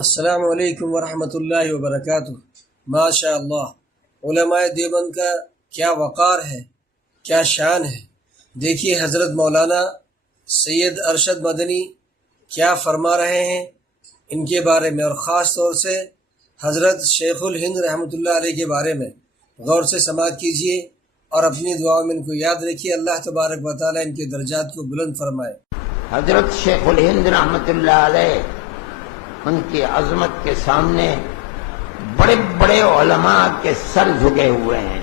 السلام علیکم ورحمۃ اللہ وبرکاتہ۔ ماشاء اللہ، علماء دیوبند کا کیا وقار ہے، کیا شان ہے۔ دیکھیے حضرت مولانا سید ارشد مدنی کیا فرما رہے ہیں ان کے بارے میں، اور خاص طور سے حضرت شیخ الہند رحمۃ اللہ علیہ کے بارے میں غور سے سماعت کیجیے اور اپنی دعاؤں میں ان کو یاد رکھیے۔ اللہ تبارک و تعالیٰ ان کے درجات کو بلند فرمائے۔ حضرت شیخ الہند رحمۃ اللہ علیہ، ان کی عظمت کے سامنے بڑے بڑے علماء کے سر جھکے ہوئے ہیں۔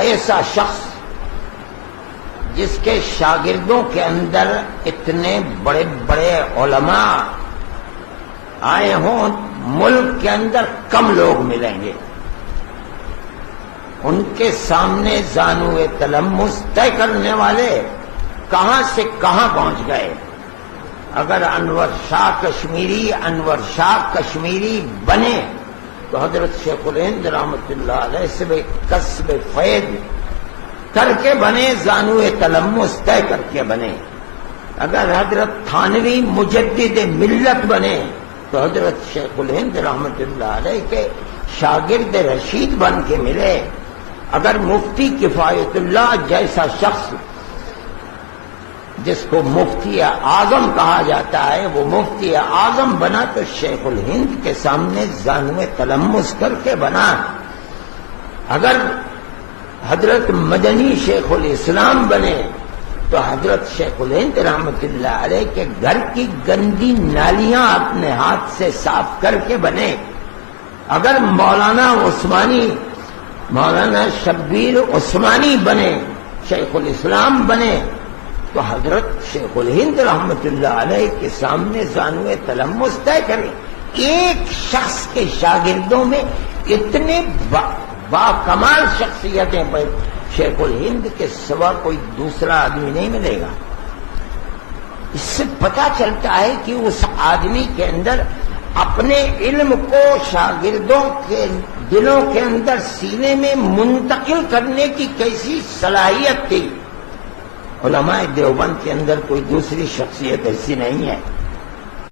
ایسا شخص جس کے شاگردوں کے اندر اتنے بڑے بڑے علماء آئے ہوں، ملک کے اندر کم لوگ ملیں گے۔ ان کے سامنے زانوئے تلمس طے کرنے والے کہاں سے کہاں پہنچ گئے۔ اگر انور شاہ کشمیری بنے تو حضرت شیخ الہند رحمۃ اللہ علیہ سے کسب فیض کر کے بنے، زانوئے تلمس طے کر کے بنے۔ اگر حضرت تھانوی مجدد ملت بنے تو حضرت شیخ الہند رحمۃ اللہ علیہ کے شاگرد رشید بن کے ملے۔ اگر مفتی کفایت اللہ جیسا شخص جس کو مفتی اعظم کہا جاتا ہے، وہ مفتی اعظم بنا تو شیخ الہند کے سامنے زانوئے تلمس کر کے بنا۔ اگر حضرت مدنی شیخ الاسلام بنے تو حضرت شیخ الہند رحمۃ اللہ علیہ کے گھر کی گندی نالیاں اپنے ہاتھ سے صاف کر کے بنے۔ اگر مولانا شبیر عثمانی بنے، شیخ الاسلام بنے تو حضرت شیخ الہند رحمۃ اللہ علیہ کے سامنے زانوئے تلمس طے کریں۔ ایک شخص کے شاگردوں میں اتنے باکمال شخصیتیں پر شیخ الہند کے سوا کوئی دوسرا آدمی نہیں ملے گا۔ اس سے پتہ چلتا ہے کہ اس آدمی کے اندر اپنے علم کو شاگردوں کے دلوں کے اندر سینے میں منتقل کرنے کی کیسی صلاحیت تھی۔ علماء دیوبند کے اندر کوئی دوسری شخصیت ایسی نہیں ہے۔